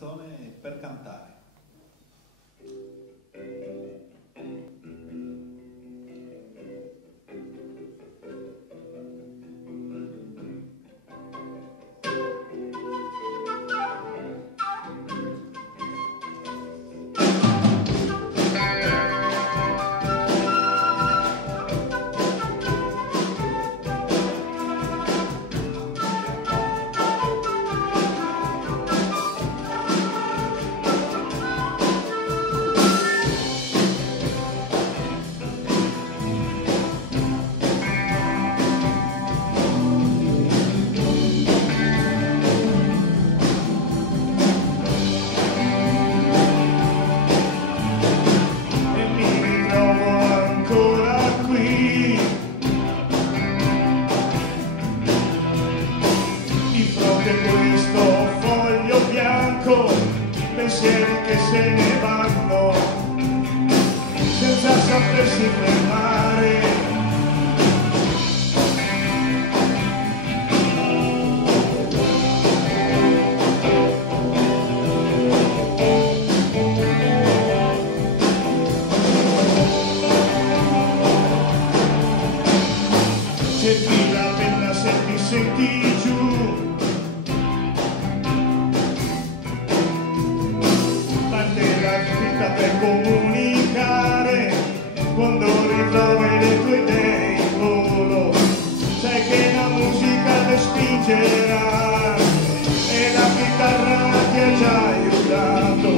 canzone per cantare. Pensieri che se ne vanno senza sapersi fermare. Cerchi la penna se ti senti giù, per comunicare quando ritrovi le tue idee in volo. Sai che la musica ti spingerà e la chitarra ti ha già aiutato.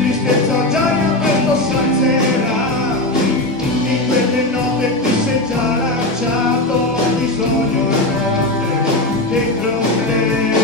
Tristezza già in aperto salzerà, in quelle note ti sei già lanciato. Ho bisogno di notte dentro te.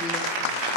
Grazie.